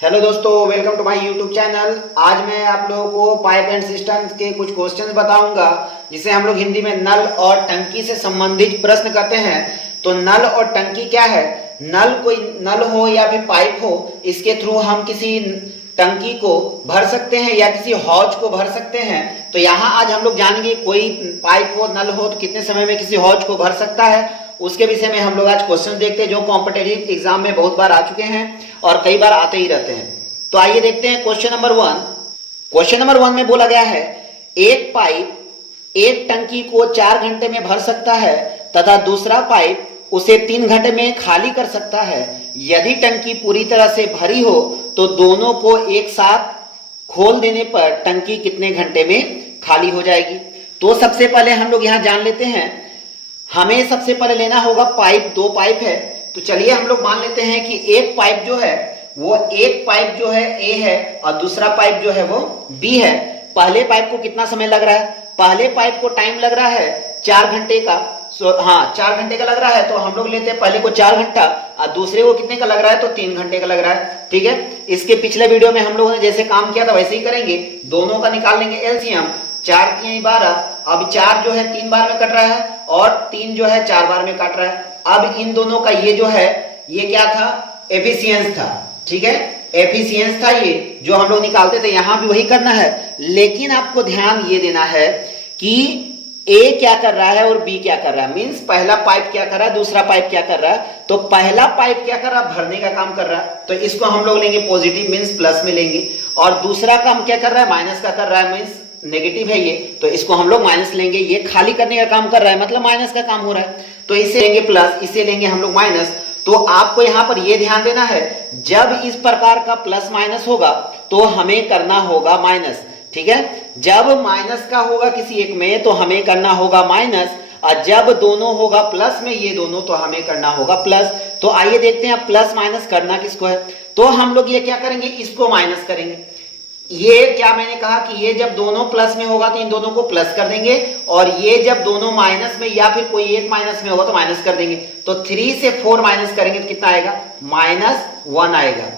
Hello दोस्तों, welcome to my YouTube channel. आज मैं आप लोगों को पाइप एंड सिस्टम्स के कुछ क्वेश्चंस बताऊंगा जिसे हम लोग हिंदी में नल और टंकी से संबंधित प्रश्न करते हैं। तो नल और टंकी क्या है? नल कोई नल हो या फिर पाइप हो, इसके थ्रू हम किसी टंकी को भर सकते हैं या किसी हौज को भर सकते हैं। तो यहाँ आज हम लोग जानेंगे कोई पाइप हो, नल हो तो कितने समय में किसी हौज को भर सकता है, उसके विषय में हम लोग आज क्वेश्चन देखते हैं जो कॉम्पिटेटिव एग्जाम में बहुत बार आ चुके हैं और कई बार आते ही रहते हैं। तो आइए देखते हैं क्वेश्चन नंबर 1। क्वेश्चन नंबर 1 में बोला गया है एक पाइप एक टंकी को 4 घंटे में भर सकता है तथा दूसरा पाइप उसे 3 घंटे में खाली कर सकता है। यदि टंकी पूरी तरह से भरी हो तो दोनों को एक साथ खोल देने पर टंकी कितने घंटे में खाली हो जाएगी। तो सबसे पहले हम लोग यहाँ जान लेते हैं, हमें सबसे पहले लेना होगा पाइप। 2 पाइप है तो चलिए हम लोग मान लेते हैं कि एक पाइप जो है वो एक पाइप जो है ए है और दूसरा पाइप जो है वो बी है। पहले पाइप को कितना समय लग रहा है? पहले पाइप को टाइम लग रहा है 4 घंटे का। 4 घंटे का लग रहा है तो हम लोग लेते हैं पहले को 4 घंटा और दूसरे को कितने का लग रहा है तो 3 घंटे का लग रहा है। ठीक है, इसके पिछले वीडियो में हम लोगों ने जैसे काम किया था वैसे ही करेंगे। दोनों का निकाल लेंगे एलसीएम। 4 3 12। अब 4 जो है 3 बार में कट रहा है और 3 जो है 4 बार में काट रहा है। अब इन दोनों का ये जो है ये क्या था? एफिशिएंस था। ठीक है, एफिशिएंस था ये जो हम लोग निकालते थे। यहां भी वही करना है, लेकिन आपको ध्यान ये देना है कि ए क्या कर रहा है और बी क्या कर रहा है। मींस पहला पाइप क्या कर रहा है, दूसरा पाइप क्या कर रहा है। तो पहला पाइप क्या कर रहा है? भरने का काम कर रहा है, तो इसको हम लोग लेंगे पॉजिटिव, मींस प्लस में लेंगे। और दूसरा काम क्या कर रहा है? माइनस का कर रहा है, मींस नेगेटिव है ये, तो इसको हम लोग माइनस लेंगे। ये खाली करने का काम कर रहा है मतलब माइनस का काम हो रहा है, तो इसे लेंगे प्लस, इसे लेंगे हम लोग माइनस। तो आपको यहां पर ये ध्यान देना है, जब इस प्रकार का प्लस माइनस होगा तो हमें करना होगा माइनस। ठीक है, जब माइनस का होगा किसी एक में तो हमें करना होगा माइनस, और जब दोनों होगा प्लस में ये दोनों तो हमें करना होगा प्लस। तो आइए देखते हैं प्लस माइनस करना किसको है। तो हम लोग ये क्या करेंगे, इसको माइनस करेंगे। ये क्या मैंने कहा कि ये जब दोनों प्लस में होगा तो इन दोनों को प्लस कर देंगे, और ये जब दोनों माइनस में या फिर कोई एक माइनस में होगा तो माइनस कर देंगे। तो 3 से 4 माइनस करेंगे तो कितना आएगा? -1 आएगा।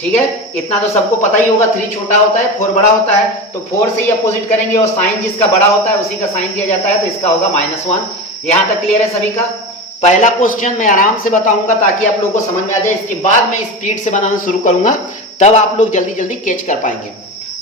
ठीक है, इतना तो सबको पता ही होगा। 3 छोटा होता है, 4 बड़ा होता है, तो 4 से ही अपोजिट करेंगे और साइन जिसका बड़ा होता है उसी का साइन दिया जाता है, तो इसका होगा -1। यहां तक क्लियर है सभी का? पहला क्वेश्चन मैं आराम से बताऊंगा ताकि आप लोगों को समझ में आ जाए। इसके बाद मैं स्पीड से बनाना शुरू करूंगा, तब आप लोग जल्दी जल्दी कैच कर पाएंगे।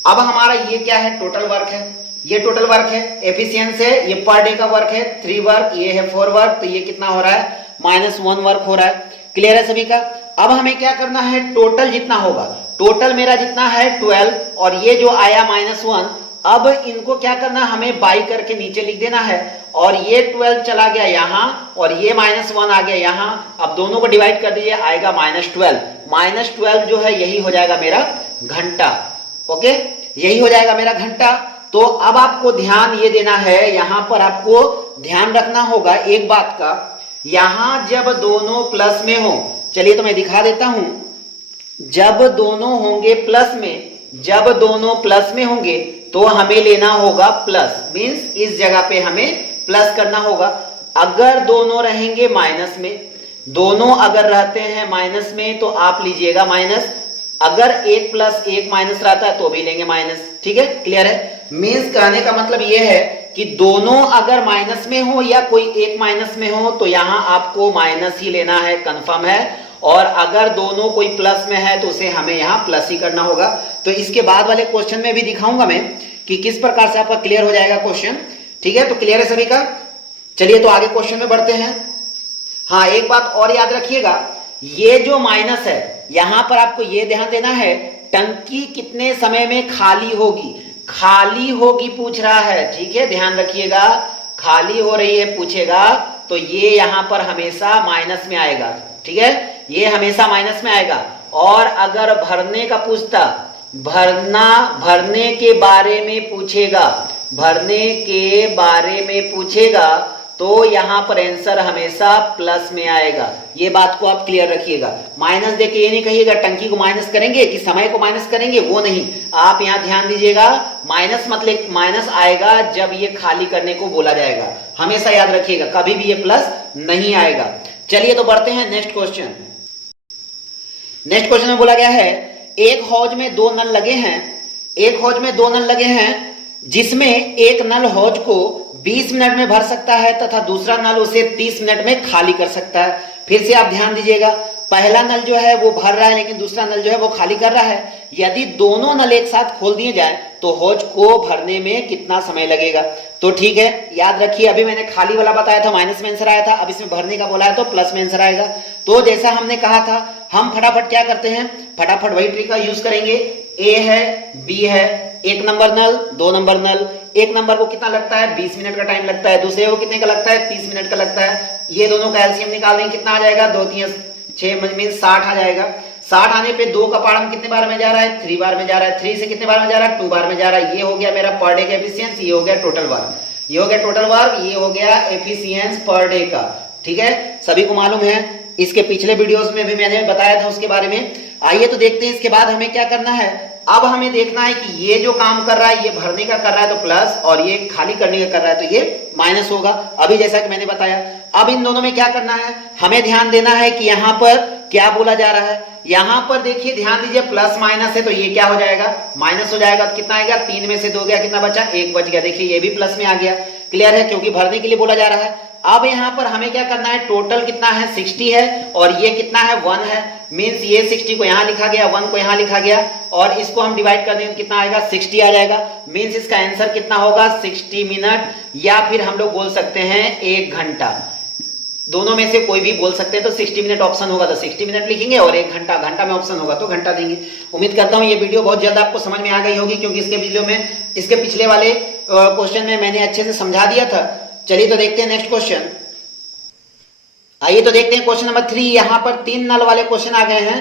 अब हमारा ये क्या है? टोटल वर्क है। ये टोटल वर्क है, एफिशिएंस है, ये पर डे का वर्क है 3 वर्क, ये है 4 वर्क, तो ये कितना हो रहा है? -1 वर्क हो रहा है। क्लियर है सभी का? अब हमें क्या करना है, टोटल जितना होगा, टोटल मेरा जितना है 12 और ये जो आया -1, अब इनको क्या करना, हमें बाई करके नीचे लिख देना है। और ये 12 चला गया यहां और ये -1 आ गया यहां। अब दोनों को डिवाइड कर दीजिए, आएगा -12। -12 जो है यही हो जाएगा मेरा घंटा। ओके, यही हो जाएगा मेरा घंटा। तो अब आपको ध्यान ये देना है, यहां पर आपको ध्यान रखना होगा एक बात का, यहां जब दोनों प्लस में हो, चलिए तो मैं दिखा देता हूं। जब दोनों होंगे प्लस में, जब दोनों प्लस में होंगे तो हमें लेना होगा प्लस, मींस इस जगह पे हमें प्लस करना होगा। अगर दोनों रहेंगे माइनस में, दोनों अगर रहते हैं माइनस में तो आप लीजिएगा माइनस। अगर एक प्लस एक माइनस रहता है तो भी लेंगे माइनस। ठीक है, क्लियर है? मींस कहने का मतलब यह है कि दोनों अगर माइनस में हो या कोई एक माइनस में हो तो यहां आपको माइनस ही लेना है, कंफर्म है। और अगर दोनों कोई प्लस में है तो उसे हमें यहां प्लस ही करना होगा। तो इसके बाद वाले क्वेश्चन में भी दिखाऊंगा मैं कि किस प्रकार से आपका क्लियर हो जाएगा क्वेश्चन। ठीक है, तो क्लियर है सभी का? चलिए तो आगे क्वेश्चन में बढ़ते हैं। हाँ, एक बात और याद रखिएगा, ये जो माइनस है यहां पर आपको ये ध्यान देना है, टंकी कितने समय में खाली होगी। खाली होगी पूछ रहा है, ठीक है, ध्यान रखिएगा। खाली हो रही है पूछेगा तो ये यहां पर हमेशा माइनस में आएगा। ठीक है, ये हमेशा माइनस में आएगा। और अगर भरने का पूछता, भरने के बारे में पूछेगा, भरने के बारे में पूछेगा तो यहां पर आंसर हमेशा प्लस में आएगा। ये बात को आप क्लियर रखिएगा। माइनस देके ये नहीं कहिएगा टंकी को माइनस करेंगे कि समय को माइनस करेंगे, वो नहीं। आप यहां ध्यान दीजिएगा, माइनस मतलब माइनस आएगा जब ये खाली करने को बोला जाएगा। हमेशा याद रखिएगा, कभी भी ये प्लस नहीं आएगा। चलिए तो बढ़ते हैं नेक्स्ट क्वेश्चन। नेक्स्ट क्वेश्चन में बोला गया है एक हौज में दो नल लगे हैं, एक हौज में दो नल लगे हैं, जिसमें एक नल हौज को 20 मिनट में भर सकता है तथा दूसरा नल उसे 30 मिनट में खाली कर सकता है। फिर से आप ध्यान दीजिएगा, पहला नल जो है वो भर रहा है लेकिन दूसरा नल जो है वो खाली कर रहा है। यदि दोनों नल एक साथ खोल दिए जाए तो हौज को भरने में कितना समय लगेगा? तो ठीक है, याद रखिए, अभी मैंने खाली वाला बताया था माइनस में आंसर आया था, अब इसमें भरने का बोला है तो प्लस में आंसर आएगा। तो जैसा हमने कहा था, हम फटाफट क्या करते हैं, फटाफट वही ट्रिक का यूज करेंगे। ए है, बी है, एक नंबर नल, दो नंबर नल। एक नंबर को कितना लगता है? 20 मिनट का टाइम लगता है। दूसरे को कितने का लगता है? 30 मिनट का लगता है। ये दोनों का एलसीएम निकाल देंगे, कितना आ जाएगा? 2 3 6 मीन 60 आ जाएगा। 60 आने पे 2 का पार्ट कितने बार में जा रहा है? 3 बार में जा रहा है। 3 से कितने बार में जा रहा है? 2 बार में जा रहा है। ये हो गया मेरा पर डे का एफिशिएंसी, ये हो गया टोटल वर्क, ये हो गया टोटल वर्क, ये हो गया एफिशिएंस पर डे का। ठीक है, सभी को मालूम है, इसके पिछले वीडियोस में भी मैंने बताया था उसके बारे में। आइए तो देखते हैं इसके बाद हमें क्या करना है। अब हमें देखना है कि ये जो काम कर रहा है ये भरने का कर रहा है तो प्लस, और ये खाली करने का कर रहा है तो ये माइनस होगा, अभी जैसा कि मैंने बताया। अब इन दोनों में क्या करना है, हमें ध्यान देना है कि यहां पर क्या बोला जा रहा है। यहां पर देखिए, ध्यान दीजिए, प्लस माइनस है तो ये क्या हो जाएगा? माइनस हो जाएगा। तो कितना आएगा? 3 में से 2 गया, कितना बचा? 1 बच गया। देखिए ये भी प्लस में आ गया। क्लियर है, क्योंकि भरने के लिए बोला जा रहा है। अब यहां पर हमें क्या करना है, टोटल कितना है? 60 है, और ये कितना है? 1 है। मींस ये 60 को यहां लिखा गया, 1 को यहां लिखा गया, और इसको हम डिवाइड कर देंगे, कितना आएगा? 60 आ जाएगा। मींस इसका आंसर कितना होगा? 60 मिनट, या फिर हम लोग बोल सकते हैं 1 घंटा। दोनों में से कोई भी बोल सकते हैं, तो 60 मिनट ऑप्शन होगा तो 60 मिनट लिखेंगे, और 1 घंटा, घंटा में ऑप्शन होगा तो घंटा देंगे। उम्मीद करता हूं ये वीडियो बहुत जल्द आपको समझ में आ गई होगी, क्योंकि इसके वीडियो में, इसके पिछले वाले क्वेश्चन में मैंने अच्छे से समझा दिया था। चलिए तो देखते हैं नेक्स्ट क्वेश्चन। आइए तो देखते हैं क्वेश्चन नंबर 3। यहां पर 3 नल वाले क्वेश्चन आ गए हैं।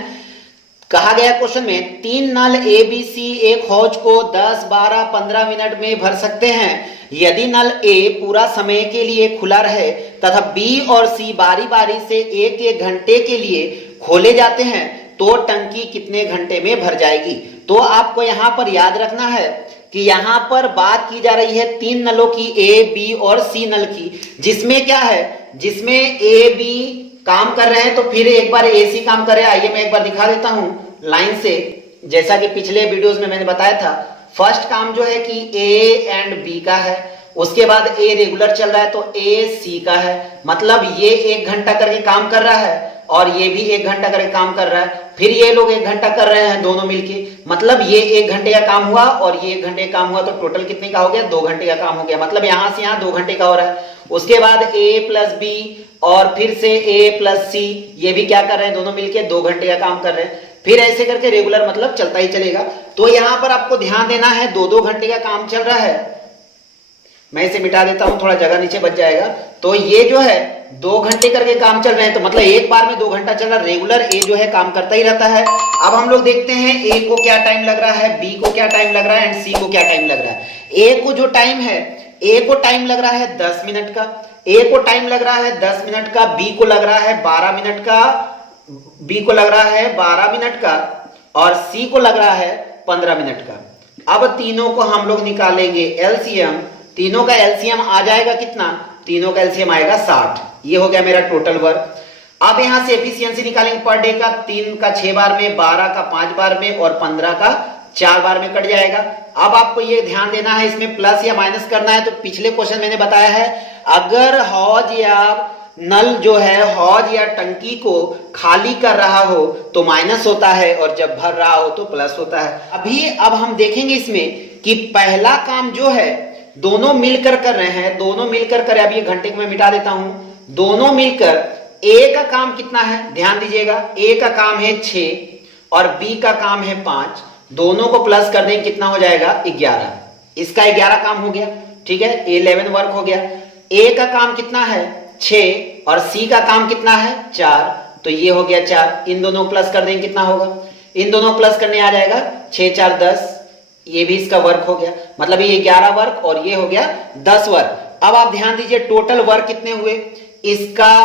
कहा गया क्वेश्चन में 3 नल ए बी सी एक हौज को 10 12 15 मिनट में भर सकते हैं। यदि नल ए पूरा समय के लिए खुला रहे तथा बी और सी बारी बारी से एक एक घंटे के लिए खोले जाते हैं तो टंकी कितने घंटे में भर जाएगी? तो आपको यहां पर याद रखना है कि यहां पर बात की जा रही है 3 नलों की, ए बी और सी नल की, जिसमें क्या है, जिसमें ए बी काम कर रहे हैं तो फिर एक बार ए सी काम कर रहे हैं। आइए मैं एक बार दिखा देता हूं लाइन से, जैसा कि पिछले वीडियोस में मैंने बताया था। फर्स्ट काम जो है कि ए एंड बी का है, उसके बाद ए रेगुलर चल रहा है तो ए सी का है। मतलब ये 1 घंटा करके काम कर रहा है और ये भी 1 घंटा करके काम कर रहा है। फिर ये लोग 1 घंटा कर रहे हैं दोनों मिलके, मतलब ये 1 घंटे का काम हुआ और ये 1 घंटे का काम हुआ, तो टोटल कितने का हो गया? 2 घंटे का काम हो गया। मतलब यहां से यहां 2 घंटे का हो रहा है। उसके बाद ए प्लस बी और फिर से ए प्लस सी, ये भी क्या कर रहे हैं? दोनों मिलके 2 घंटे का काम कर रहे हैं। फिर ऐसे करके रेगुलर मतलब चलता ही चलेगा। तो यहां पर आपको ध्यान देना है 2-2 घंटे का काम चल रहा है। मैं इसे मिटा देता हूं, थोड़ा जगह नीचे बच जाएगा। तो ये जो है 2 घंटे करके काम चल रहे हैं, तो मतलब एक बार में 2 घंटा चल रहा है। रेगुलर ए जो है काम करता ही रहता है। अब हम लोग देखते हैं ए को क्या टाइम लग रहा है, बी को क्या टाइम लग रहा है एंड सी को क्या टाइम लग रहा है। ए को जो टाइम है, ए को टाइम लग रहा है 10 मिनट का, ए को टाइम लग रहा है 10 मिनट का, बी को लग रहा है 12 मिनट का, बी को लग रहा है 12 मिनट का, और सी को लग रहा है 15 मिनट का। अब तीनों को हम लोग निकालेंगे एलसीएम। तीनों का एलसीएम आ जाएगा कितना? तीनों का एलसीएम आएगा 60। ये हो गया मेरा टोटल वर्क। अब यहां से एफिशिएंसी निकालेंगे पर डे का। 3 का 6 बार में, 12 का 5 बार में और 15 का 4 बार में कट जाएगा। अब आपको ये ध्यान देना है, इसमें प्लस या माइनस करना है। तो पिछले क्वेश्चन मैंने बताया है, अगर हौज या नल जो है हौज या टंकी को खाली कर रहा हो तो माइनस होता है, और जब भर रहा हो तो प्लस होता है। अब हम देखेंगे इसमें कि पहला काम जो है दोनों मिलकर कर रहे हैं, दोनों मिलकर कर, अब ये घंटे को मैं मिटा देता हूं। दोनों मिलकर ए का काम कितना है? ध्यान दीजिएगा, ए का काम है 6 और बी का काम है 5। दोनों को प्लस कर देंगे, कितना हो जाएगा? 11। इसका 11 काम हो गया। ठीक है, 11 वर्क हो गया। ए का काम कितना है? 6 और सी का काम कितना है? 4। तो ये हो गया 4। इन दोनों प्लस कर देंगे, कितना होगा? इन दोनों प्लस करने आ जाएगा 6 4 10। ये भी इसका वर्क हो गया, मतलब ये 11 वर्क और ये हो गया 10 वर्क। अब आप ध्यान दीजिए टोटल वर्क कितने हुए, इसका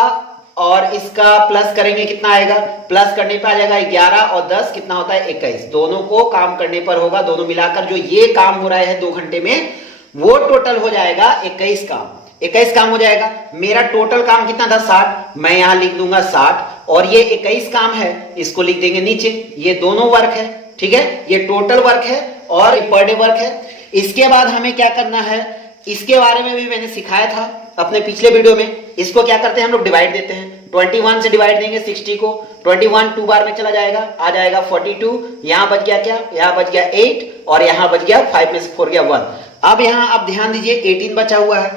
और इसका प्लस करेंगे, कितना आएगा? प्लस करने पे आ जाएगा 11 और 10 कितना होता है? 21। दोनों को काम करने पर होगा, दोनों मिलाकर जो ये काम हो रहा है 2 घंटे में, वो टोटल हो जाएगा 21 काम। 21 काम हो जाएगा। मेरा टोटल काम कितना था? 60। मैं यहां लिख दूंगा 60, और ये 21 काम है, इसको लिख देंगे नीचे। ये दोनों वर्क है। ठीक है, ये टोटल वर्क है और पर डे वर्क है। इसके बाद हमें क्या करना है, इसके बारे में भी मैंने सिखाया था अपने पिछले वीडियो में। इसको क्या करते हैं हम लोग, डिवाइड देते हैं। 21 से डिवाइड देंगे 60 को, 21 2 बार में चला जाएगा, आ जाएगा 42। यहां बच गया क्या, यहां बच गया 8 और यहां बच गया 5 में से 4 गया 1। अब यहां आप ध्यान दीजिए 18 बचा हुआ है।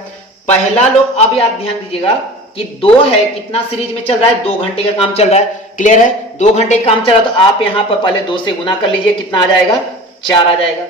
पहला लोग अब आप ध्यान दीजिएगा कि 2 है, कितना सीरीज में चल रहा है, 2 घंटे का काम चल रहा है। क्लियर है, 2 घंटे का काम चल रहा है तो आप यहां पर पहले 2 से गुना कर लीजिए, कितना आ जाएगा, 4 आ जाएगा।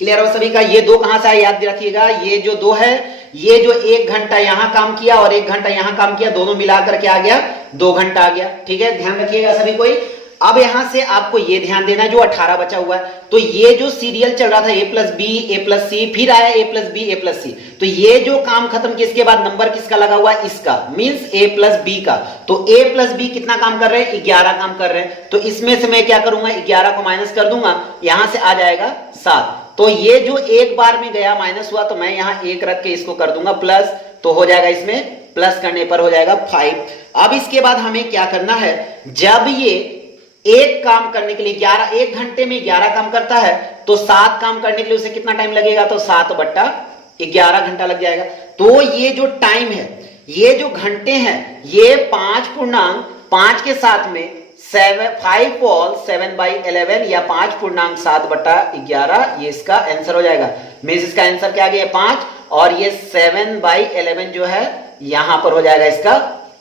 क्लियर हो सभी का, ये 2 कहां से आया याद रखिएगा, ये जो 2 है, ये जो 1 घंटा यहां काम किया और 1 घंटा यहां काम किया, दोनों मिलाकर के आ गया 2 घंटा आ गया। ठीक है, ध्यान रखिएगा सभी कोई। अब यहां से आपको ये ध्यान देना जो 18 बचा हुआ है, तो ये जो सीरियल चल रहा था a plus B A plus C, फिर आया a plus B A plus C, तो ये जो काम खत्म किया इसके बाद नंबर किसका लगा हुआ है, इसका, मींस a प्लस बी का। तो a प्लस बी कितना काम कर रहे हैं, 11 काम कर रहे हैं। तो इसमें से मैं क्या करूंगा, 11 को माइनस कर दूंगा, यहां से आ जाएगा 7। तो ये जो एक बार में गया माइनस हुआ, तो मैं यहां 1 रख के इसको कर दूंगा प्लस, तो हो जाएगा इसमें प्लस करने पर हो जाएगा 5। अब इसके बाद हमें क्या करना है, जब ये एक काम करने के लिए 11, 1 घंटे में 11 काम करता है, तो 7 काम करने के लिए उसे कितना टाइम लगेगा, तो 7/11 घंटा लग जाएगा। तो ये जो टाइम है, ये जो घंटे हैं, ये 5 के साथ में 5 whole 7/11 या 5.7/11, ये इसका आंसर हो जाएगा। मींस इसका आंसर क्या आ गया, 5, और ये 7/11 जो है यहां पर हो जाएगा इसका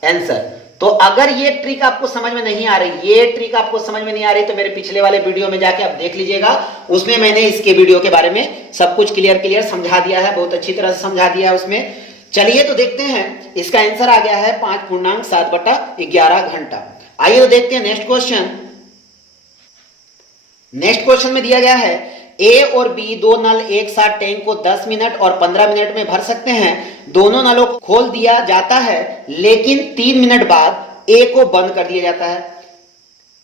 आंसर। तो अगर ये ट्रिक आपको समझ में नहीं आ रही, ये ट्रिक आपको समझ में नहीं आ रही, तो मेरे पिछले वाले वीडियो में जाके आप देख लीजिएगा, उसमें मैंने इसके वीडियो के बारे में सब कुछ क्लियर समझा दिया है, बहुत अच्छी तरह से समझा दिया है उसमें। चलिए तो देखते हैं, इसका आंसर आ गया है 5.7/11 घंटा। आइए तो देखते हैं नेक्स्ट क्वेश्चन। नेक्स्ट क्वेश्चन में दिया गया है ए और बी 2 नल एक साथ टैंक को 10 मिनट और 15 मिनट में भर सकते हैं। दोनों नलों को खोल दिया जाता है, लेकिन 3 मिनट बाद ए को बंद कर दिया जाता है।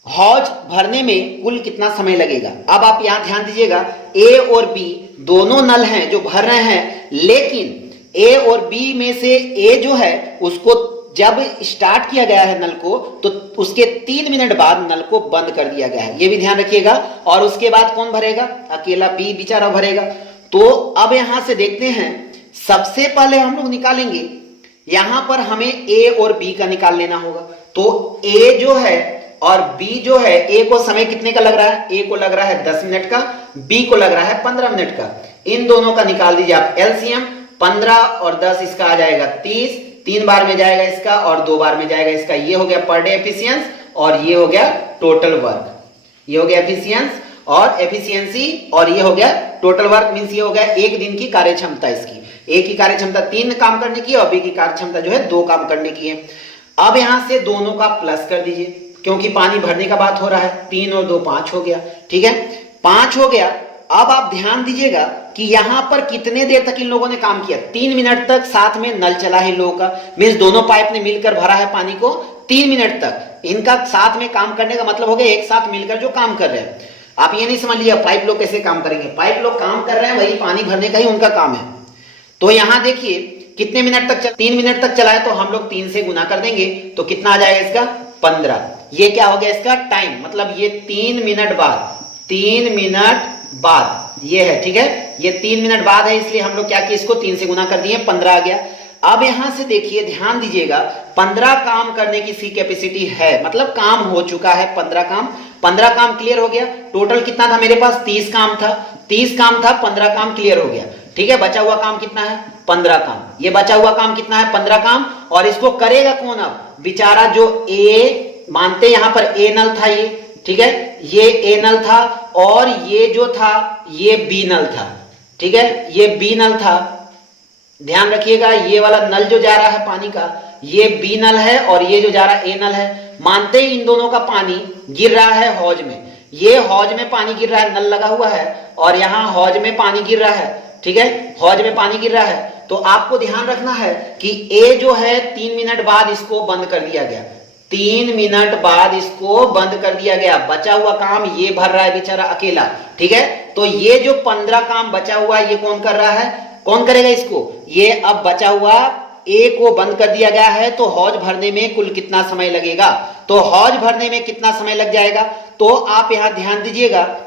हौज भरने में कुल कितना समय लगेगा। अब आप यहां ध्यान दीजिएगा, ए और बी दोनों नल हैं जो भर रहे हैं, लेकिन ए और बी में से ए जो है उसको जब स्टार्ट किया गया है नल को, तो उसके 3 मिनट बाद नल को बंद कर दिया गया है, ये भी ध्यान रखिएगा। और उसके बाद कौन भरेगा, अकेला बी बेचारा भरेगा। तो अब यहां से देखते हैं, सबसे पहले हम लोग निकालेंगे, यहां पर हमें ए और बी का निकाल लेना होगा। तो ए जो है और बी जो है, ए को समय कितने का लग रहा है, ए को लग रहा है 10 मिनट का, बी को लग रहा है 15 मिनट का। इन दोनों का निकाल दीजिए आप एलसीएम, 15 और 10 इसका आ जाएगा 30, 3 बार में जाएगा इसका और 2 बार में जाएगा इसका। ये हो गया पर डे एफिशिएंस और ये हो गया टोटल वर्क। ये हो गया एफिशिएंस और एफिशिएंसी, और ये हो गया टोटल वर्क, मींस ये हो गया एक दिन की कार्यक्षमता इसकी। ए की कार्यक्षमता 3 काम करने की और बी की कार्यक्षमता जो है 2 काम करने की है। अब यहां से दोनों का प्लस कर दीजिए, क्योंकि पानी भरने का बात हो रहा है। 3 और 2 5 हो गया, ठीक है, 5 हो गया। अब आप ध्यान दीजिएगा कि यहां पर कितने देर तक इन लोगों ने काम किया, 3 मिनट तक साथ में नल चला है इन लोगों का, मींस दोनों पाइप ने मिलकर भरा है पानी को 3 मिनट तक। इनका साथ में काम करने का मतलब हो गया एक साथ मिलकर जो काम कर रहे हैं। आप ये नहीं समझ लिया पाइप लोग कैसे काम करेंगे, पाइप लोग काम कर रहे हैं, वही पानी भरने का ही उनका काम है। तो यहां देखिए कितने मिनट तक 3 मिनट तक चला है, तो हम लोग 3 से गुना कर देंगे, तो कितना आ जाएगा इसका 15। ये क्या हो गया इसका टाइम, मतलब ये 3 मिनट बाद, 3 मिनट बाद ये है, ठीक है, ये 3 मिनट बाद है, इसलिए हम लोग क्या किए, इसको 3 से गुना कर दिए, 15 आ गया। अब यहां से देखिए, ध्यान दीजिएगा, 15 काम करने की सी कैपेसिटी है, मतलब काम हो चुका है 15 काम क्लियर हो गया। टोटल कितना था मेरे पास, 30 काम था, 30 काम था, 15 काम क्लियर हो गया, ठीक है। बचा हुआ काम कितना है, 15 काम। ये बचा हुआ काम कितना है, 15 काम। और इसको करेगा कौन, अब बेचारा जो ए, मानते यहां पर ए नल था ये, ठीक है, ये ए नल था और ये जो था ये बी नल था, ठीक है, ये बी नल था। ध्यान रखिएगा, ये वाला नल जो जा रहा है पानी का, ये बी नल है और ये जो जा रहा है ए नल है। मानते ही इन दोनों का पानी गिर रहा है हौज में, ये हौज में पानी गिर रहा है, नल लगा हुआ है और यहां हौज में पानी गिर रहा है, ठीक है, हौज में पानी गिर रहा है। तो आपको ध्यान रखना है कि ए जो है 3 मिनट बाद इसको बंद कर दिया गया, 3 मिनट बाद इसको बंद कर दिया गया। बचा हुआ काम ये भर रहा है बेचारा अकेला, ठीक है। तो ये जो 15 काम बचा हुआ है, ये कौन कर रहा है, कौन करेगा इसको, ये अब बचा हुआ ए को बंद कर दिया गया है तो हौज भरने में कुल कितना समय लगेगा। तो हौज भरने में कितना समय लग जाएगा, तो आप यहां ध्यान दीजिएगा,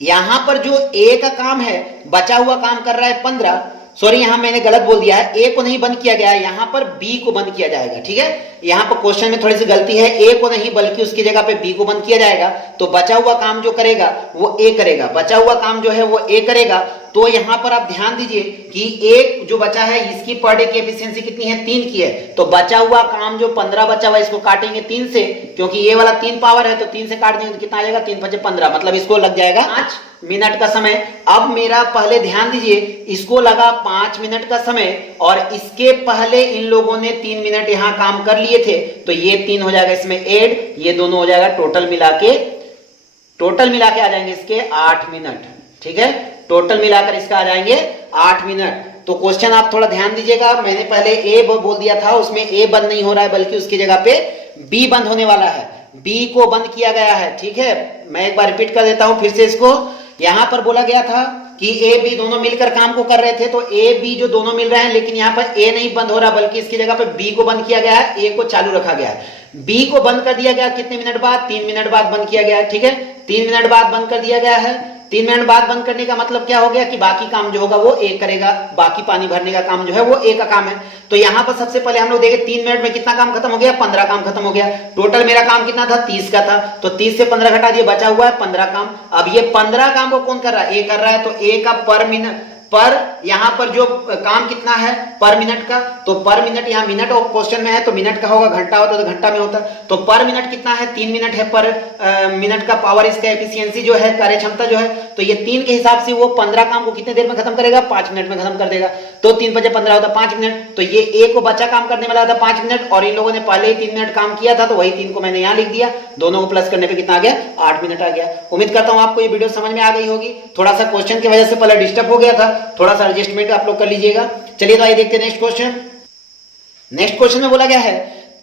यहां पर जो ए का काम है बचा हुआ काम कर रहा है 15, सॉरी यहां मैंने गलत बोल दिया है, ए को नहीं बंद किया गया है, यहां पर बी को बंद किया जाएगा। ठीक है, यहां पर क्वेश्चन में थोड़ी सी गलती है, ए को नहीं बल्कि उसकी जगह पे बी को बंद किया जाएगा। तो बचा हुआ काम जो करेगा वो ए करेगा, बचा हुआ काम जो है वो ए करेगा। तो यहां पर आप ध्यान दीजिए कि एक जो बचा है इसकी पर डे की एफिशिएंसी कितनी है, 3 की है। तो बचा हुआ काम जो 15 बचा हुआ इसको काटेंगे 3 से, क्योंकि ये वाला 3 पावर है तो 3 से काट देंगे तो कितना आ जाएगा, 3 5 15, मतलब इसको लग जाएगा 5 मिनट का समय। अब मेरा पहले ध्यान दीजिए, इसको लगा 5 मिनट का समय और इसके पहले इन लोगों ने 3 मिनट यहां काम कर लिए थे, तो ये 3 हो जाएगा इसमें ऐड, ये दोनों हो जाएगा टोटल मिला के आ जाएंगे इसके 8 मिनट। ठीक है, टोटल मिलाकर इसका आ जाएंगे 8 मिनट। तो क्वेश्चन आप थोड़ा ध्यान दीजिएगा, मैंने पहले ए बोल दिया था, उसमें ए बंद नहीं हो रहा है बल्कि उसकी जगह पे बी बंद होने वाला है, बी को बंद किया गया है। ठीक है, मैं एक बार रिपीट कर देता हूं फिर से इसको। यहां पर बोला गया था कि ए बी दोनों मिलकर काम को कर रहे थे, तो ए बी जो दोनों मिल रहे हैं, लेकिन यहां पर ए नहीं बंद हो रहा बल्कि इसकी जगह पे बी को बंद किया गया है, ए को चालू रखा गया है। बी को बंद कर दिया गया कितने मिनट बाद, 3 मिनट बाद बंद किया गया है। ठीक है, 3 मिनट बाद बंद कर दिया गया है। 3 मिनट बाद बंद करने का मतलब क्या हो गया कि बाकी काम जो होगा वो ए करेगा, बाकी पानी भरने का काम जो है वो ए का काम है। तो यहां पर सबसे पहले हम लोग देखें 3 मिनट में कितना काम खत्म हो गया, 15 काम खत्म हो गया। टोटल मेरा काम कितना था, 30 का था, तो 30 से 15 घटा दिए, बचा हुआ है 15 काम। अब ये 15 काम को कौन कर रहा है, ए कर रहा है, तो ए का पर मिनट पर यहां पर जो काम कितना है पर मिनट का, तो पर मिनट यहां मिनट और क्वेश्चन में है तो मिनट का होगा, घंटा होता तो घंटा में होता। तो पर मिनट कितना है, 3 मिनट है पर मिनट का पावर, इसका एफिशिएंसी जो है कार्य क्षमता जो है, तो ये 3 के हिसाब से वो 15 काम को कितने देर में खत्म करेगा, 5 मिनट में खत्म कर देगा। तो 3 5 15 होता 5 मिनट। तो ये ए को बचा काम करने वाला था 5 मिनट और इन लोगों ने पहले ही 3 मिनट काम किया था, तो वही 3 को मैंने यहां लिख दिया, दोनों को प्लस करने पे कितना आ गया, 8 मिनट आ गया। उम्मीद करता हूं आपको ये वीडियो समझ में आ गई होगी। थोड़ा सा क्वेश्चन की वजह से पहले डिस्टर्ब हो गया था, थोड़ा सा एडजस्टमेंट आप लोग कर लीजिएगा। चलिए तो आइए देखते हैं नेक्स्ट क्वेश्चन। नेक्स्ट क्वेश्चन में बोला गया है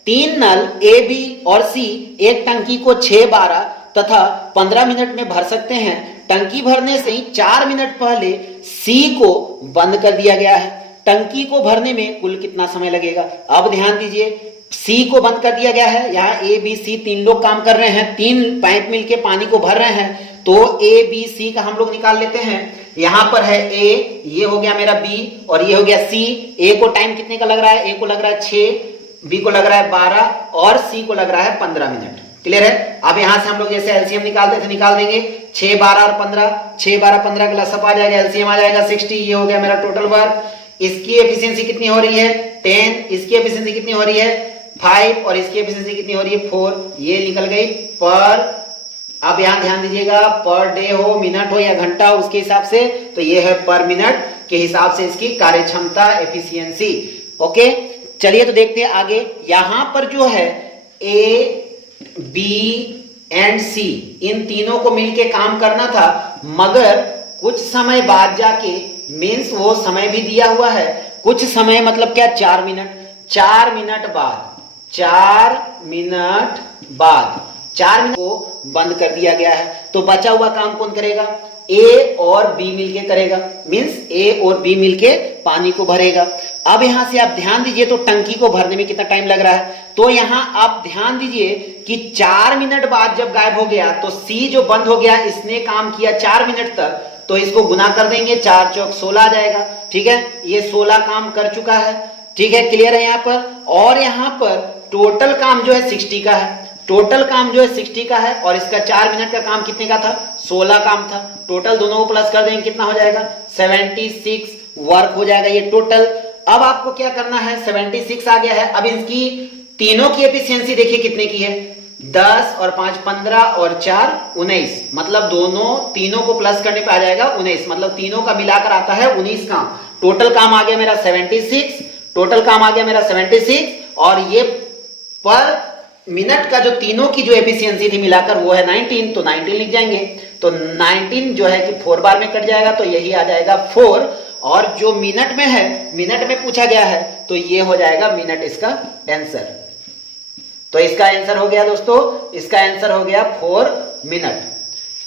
3 नल ए बी और सी एक टंकी को 6 12 तथा 15 मिनट में भर सकते हैं। टंकी भरने से ही 4 मिनट पहले सी को बंद कर दिया गया है, टंकी को भरने में कुल कितना समय लगेगा। अब ध्यान दीजिए, सी को बंद कर दिया गया है, यहाँ ए बी सी 3 लोग काम कर रहे हैं, 3 पाइप मिलके पानी को भर रहे हैं। तो ए बी सी का हम लोग निकाल लेते हैं। यहां पर है ए, ये हो गया मेरा बी और ये हो गया सी। ए को टाइम कितने का लग रहा है, ए को लग रहा है 6, बी को लग रहा है 12 और सी को लग रहा है 15 मिनट। क्लियर है। अब यहां से हम लोग जैसे एलसीएम निकालते थे निकाल देंगे, 6 12 और 15, 6 12 15 का लसअप आ जाएगा, एलसीएम आ जाएगा 60। ये हो गया मेरा टोटल वर्क। इसकी एफिशिएंसी कितनी हो रही है 10, इसकी एफिशिएंसी कितनी हो रही है 5 और इसकी एफिशिएंसी कितनी हो रही है 4। ये निकल गई पर। अब यहां ध्यान दीजिएगा, पर डे हो, मिनट हो या घंटा हो उसके हिसाब से, तो ये है पर मिनट के हिसाब से इसकी कार्य क्षमता एफिशिएंसी। ओके, चलिए तो देखते हैं आगे। यहां पर जो है ए बी एंड सी इन तीनों को मिलके काम करना था, मगर कुछ समय बाद जाके, मीन्स वो समय भी दिया हुआ है, कुछ समय मतलब क्या 4 मिनट, 4 मिनट बाद 4 मिनट को बंद कर दिया गया है। तो बचा हुआ काम कौन करेगा, ए और बी मिलके करेगा, मींस ए और बी मिलके पानी को भरेगा। अब यहां से आप ध्यान दीजिए, तो टंकी को भरने में कितना टाइम लग रहा है, तो यहां आप ध्यान दीजिए कि 4 मिनट बाद जब गायब हो गया, तो सी जो बंद हो गया इसने काम किया 4 मिनट तक, तो इसको गुना कर देंगे, 4 चौक 16 आ जाएगा। ठीक है, ये 16 काम कर चुका है। ठीक है, क्लियर है यहां पर। और यहां पर टोटल काम जो है 60 का है, टोटल काम जो है 60 का है और इसका 4 मिनट का काम कितने का था, 16 काम था। टोटल दोनों को प्लस कर देंगे, कितना हो जाएगा 76 वर्क हो जाएगा ये टोटल। अब आपको क्या करना है, 76 आ गया है। अब इसकी तीनों की एफिशिएंसी देखिए कितने की है, 10 और 5 15 और 4 19, मतलब तीनों को प्लस करने पे आ जाएगा 19, मतलब तीनों का मिलाकर आता है 19 काम। टोटल काम आ गया मेरा 76, टोटल काम आ गया मेरा 76 और ये पर मिनट का जो तीनों की जो एफिशिएंसी थी मिलाकर वो है 19, तो 19 लिख जाएंगे। तो 19 जो है कि 4 बार में कट जाएगा, तो यही आ जाएगा 4। और जो मिनट में है, मिनट में पूछा गया है, तो ये हो जाएगा मिनट इसका आंसर। तो इसका आंसर हो गया दोस्तों, इसका आंसर हो गया 4 मिनट।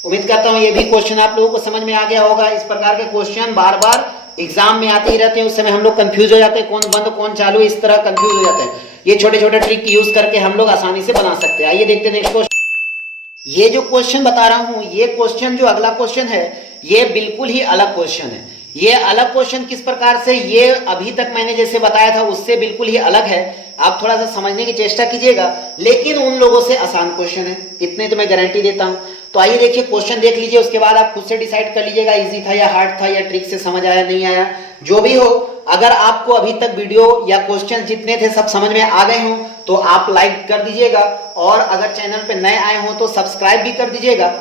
उम्मीद करता हूं ये भी क्वेश्चन आप लोगों को समझ में आ गया होगा। इस प्रकार के क्वेश्चन बार बार एग्जाम में आते ही रहते हैं, उस समय हम लोग कंफ्यूज हो जाते हैं, कौन बंद कौन चालू, इस तरह कंफ्यूज हो जाते हैं। ये छोटे छोटे ट्रिक यूज करके हम लोग आसानी से बना सकते हैं। आइए देखते हैं नेक्स्ट क्वेश्चन। ये जो क्वेश्चन बता रहा हूं, ये क्वेश्चन जो अगला क्वेश्चन है, ये बिल्कुल ही अलग क्वेश्चन है। ये अलग क्वेश्चन किस प्रकार से, ये अभी तक मैंने जैसे बताया था उससे बिल्कुल ही अलग है। आप थोड़ा सा समझने की चेष्टा कीजिएगा, लेकिन उन लोगों से आसान क्वेश्चन है, इतने तो मैं गारंटी देता हूं। तो आइए देखिए, क्वेश्चन देख लीजिए, उसके बाद आप खुद से डिसाइड कर लीजिएगा इजी था या हार्ड था, या ट्रिक से समझ आया नहीं आया, जो भी हो। अगर आपको अभी तक वीडियो या क्वेश्चन जितने थे सब समझ में आ गए हों तो आप लाइक कर दीजिएगा, और अगर चैनल पे नए आए हों तो सब्सक्राइब भी कर दीजिएगा,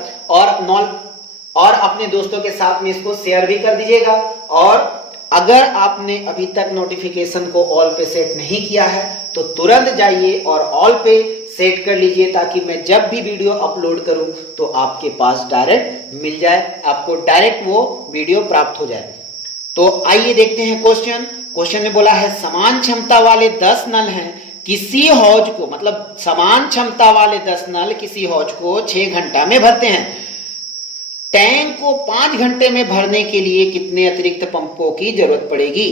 और अपने दोस्तों के साथ में इसको शेयर भी कर दीजिएगा। और अगर आपने अभी तक नोटिफिकेशन को ऑल पे सेट नहीं किया है तो तुरंत जाइए और ऑल पे सेट कर लीजिए, ताकि मैं जब भी वीडियो अपलोड करूं तो आपके पास डायरेक्ट मिल जाए, आपको डायरेक्ट वो वीडियो प्राप्त हो जाए। तो आइए देखते हैं क्वेश्चन। क्वेश्चन में बोला है समान क्षमता वाले 10 नल हैं किसी हौज को, मतलब समान क्षमता वाले 10 नल किसी हौज को 6 घंटा में भरते हैं। टैंक को 5 घंटे में भरने के लिए कितने अतिरिक्त पंपों की जरूरत पड़ेगी।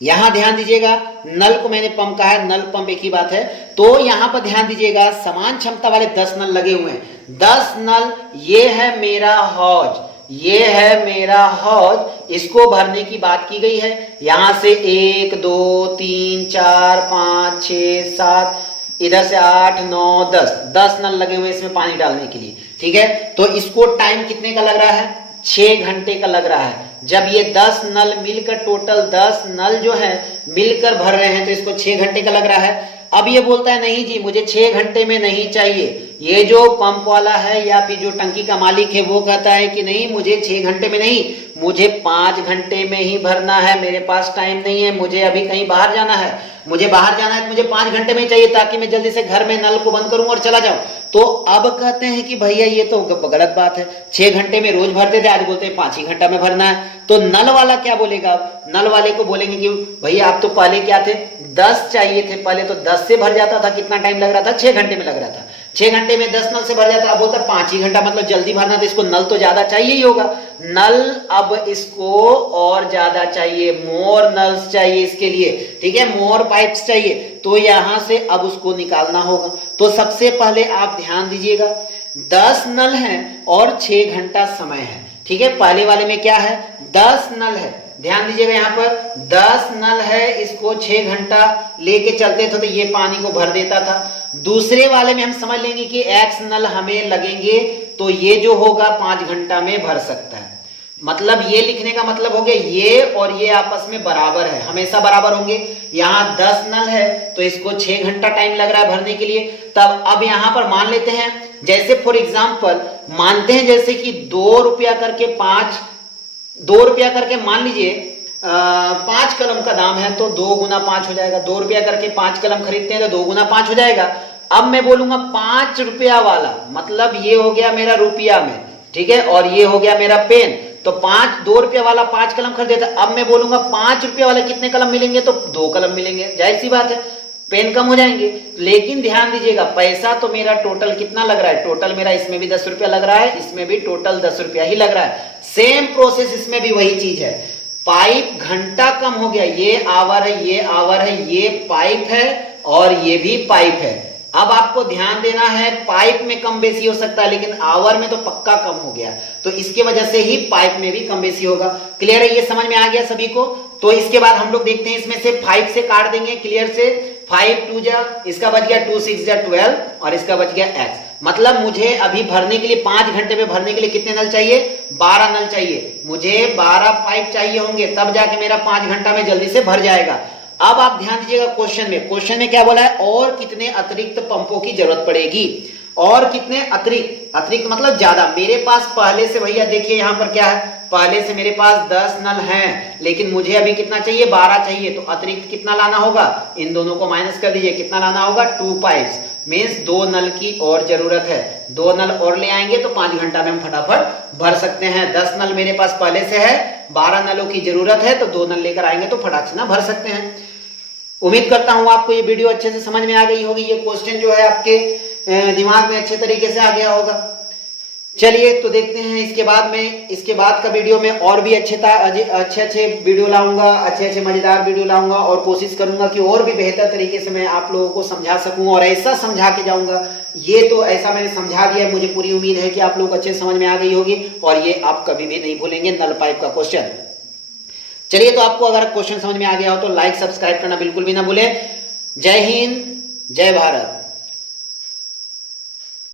यहां ध्यान दीजिएगा, नल को मैंने पंप कहा है, नल पंप एक ही बात है। तो यहां पर ध्यान दीजिएगा, समान क्षमता वाले 10 नल लगे हुए हैं। 10 नल, ये है मेरा हौज, ये है मेरा हौज, इसको भरने की बात की गई है। यहां से 1 2 3 4 5 6 7, इधर से 8 9 10 नल लगे हुए इसमें पानी डालने के लिए, ठीक है। तो इसको टाइम कितने का लग रहा है, 6 घंटे का लग रहा है। जब ये 10 नल मिलकर, टोटल 10 नल जो है मिलकर भर रहे हैं, तो इसको 6 घंटे का लग रहा है। अब ये बोलता है नहीं जी मुझे 6 घंटे में नहीं चाहिए। ये जो पंप वाला है या फिर जो टंकी का मालिक है वो कहता है कि नहीं मुझे 6 घंटे में नहीं, मुझे 5 घंटे में ही भरना है, मेरे पास टाइम नहीं है, मुझे अभी कहीं बाहर जाना है, मुझे बाहर जाना है तो मुझे 5 घंटे में चाहिए, ताकि मैं जल्दी से घर में नल को बंद करूं और चला जाऊं। तो अब कहते हैं कि भैया ये तो गलत बात है, 6 घंटे में रोज भरते थे, आज बोलते हैं 5 ही घंटा में भरना है। तो नल वाला क्या बोलेगा, नल वाले को बोलेंगे कि भैया आप तो पहले क्या थे, 10 चाहिए थे पहले, तो 10 से भर जाता था, कितना टाइम लग रहा था, 6 घंटे में लग रहा था। 6 घंटे में 10 नल से भर जाता, अब बोलता 5 ही घंटा, मतलब जल्दी भरना, तो इसको नल तो ज्यादा चाहिए ही होगा। नल अब इसको और ज्यादा चाहिए, मोर नल्स चाहिए इसके लिए, ठीक है, मोर पाइप्स चाहिए। तो यहां से अब उसको निकालना होगा। तो सबसे पहले आप ध्यान दीजिएगा, 10 नल हैं और 6 घंटा समय है, ठीक है। पहले वाले में क्या है, 10 नल है, ध्यान दीजिएगा यहाँ पर 10 नल है, इसको 6 घंटा लेके चलते थे तो ये पानी को भर देता था। दूसरे वाले में हम समझ लेंगे कि x नल हमें लगेंगे, तो ये जो होगा 5 घंटा में भर सकता है। मतलब ये लिखने का मतलब हो गया ये और ये आपस में बराबर है, हमेशा बराबर होंगे। यहाँ 10 नल है तो इसको 6 घंटा टाइम लग रहा है भरने के लिए। तब अब यहाँ पर मान लेते हैं, जैसे फॉर एग्जाम्पल मानते हैं जैसे कि 2 रुपया करके 5 मान लीजिए 5 कलम का दाम है, तो 2 गुना 5 हो जाएगा। 2 रुपया करके 5 कलम खरीदते हैं तो 2 गुना 5 हो जाएगा। अब मैं बोलूंगा 5 रुपया वाला, मतलब ये हो गया मेरा रुपया में, ठीक है, और ये हो गया मेरा पेन। तो 2 रुपया वाला 5 कलम खरीदेता, अब मैं बोलूंगा 5 रुपया वाला कितने कलम मिलेंगे, तो 2 कलम मिलेंगे, जाहिर सी बात है, पेन कम हो जाएंगे। लेकिन ध्यान दीजिएगा, पैसा तो मेरा टोटल कितना लग रहा है, टोटल मेरा इसमें भी 10 रुपया लग रहा है, इसमें भी टोटल 10 रुपया ही लग रहा है। सेम प्रोसेस इसमें भी वही चीज है। पाइप घंटा कम हो गया, ये आवर है, ये आवर है, ये पाइप है और ये भी पाइप है। अब आपको ध्यान देना है, पाइप में कम बेसी हो सकता है लेकिन आवर में तो पक्का कम हो गया, तो इसके वजह से ही पाइप में भी कम बेसी होगा। क्लियर है, ये समझ में आ गया सभी को। तो इसके बाद हम लोग देखते हैं, इसमें से 5 से काट देंगे, क्लियर से 5 2 जा, इसका बच गया 2 6 जा 12 और इसका बच गया x। मतलब मुझे अभी भरने के लिए 5 घंटे में भरने के लिए कितने नल चाहिए, 12 नल चाहिए। मुझे 12 पाइप चाहिए होंगे, तब जाके मेरा 5 घंटा में जल्दी से भर जाएगा। अब आप ध्यान दीजिएगा, क्वेश्चन में क्या बोला है, और कितने अतिरिक्त पंपों की जरूरत पड़ेगी, और कितने अतिरिक्त मतलब ज्यादा। मेरे पास पहले से, भैया देखिए यहाँ पर क्या है, पहले से मेरे पास 10 नल हैं, लेकिन मुझे अभी कितना चाहिए, 12 चाहिए। तो अतिरिक्त कितना लाना होगा, इन दोनों को माइनस कर दीजिए, कितना लाना होगा, 2 पाइप्स, मीन्स 2 नल की और जरूरत है। 2 नल और ले आएंगे तो 5 घंटा में हम फटाफट भर सकते हैं। 10 नल मेरे पास पहले से है, 12 नलों की जरूरत है, तो 2 नल लेकर आएंगे तो फटाक से ना भर सकते हैं। उम्मीद करता हूं आपको ये वीडियो अच्छे से समझ में आ गई होगी, ये क्वेश्चन जो है आपके दिमाग में अच्छे तरीके से आ गया होगा। चलिए तो देखते हैं इसके बाद का वीडियो में और भी अच्छे वीडियो लाऊंगा, अच्छे मजेदार वीडियो लाऊंगा और कोशिश करूंगा कि और भी बेहतर तरीके से मैं आप लोगों को समझा सकूं और ऐसा समझा के जाऊंगा। ये तो ऐसा मैंने समझा दिया, मुझे पूरी उम्मीद है कि आप लोग अच्छे समझ में आ गई होगी और ये आप कभी भी नहीं भूलेंगे नल पाइप का क्वेश्चन। चलिए तो आपको अगर क्वेश्चन समझ में आ गया हो तो लाइक सब्सक्राइब करना बिल्कुल भी ना भूलें। जय हिंद, जय भारत।